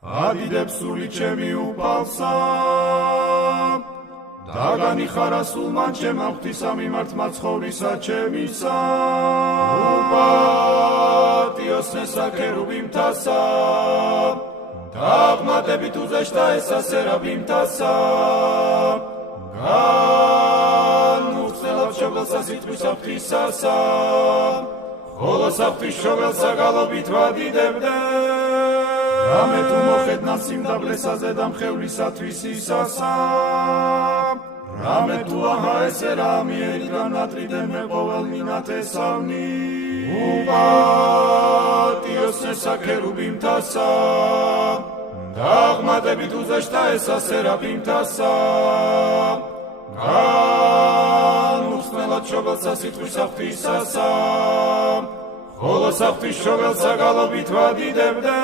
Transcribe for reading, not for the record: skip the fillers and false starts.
ადიდებს სული ჩემი უფალსა და განიხარა სულმან ჩემ ღვთისა მიმართ მაცხოვრისა ჩემისა უპატიოსნესა ქერუბიმთასა და ღმადებით უზეშთა ესა სერაბიმთასა განუხსნელად შობელსა სიტყვისა ღვთისასა ხოლო საღვთის შობელსა გალობით ვადიდებდე რამე თუ მოხედნა სიმდაბლესაზე და მხევლისათვის ისასა რამე თუ აჰა ესე რა მიერიდან ნატრიდემე ყოველ მინათესავნი უპატიოსნესა ქერუბიმთასა და ღმადებით უზეშთა ესა სერაბიმთასა განუხსნელად შობელსა სიტყვისა ღვთისასა ხოლო საღვთის შობელსა გალობით ვადიდებდე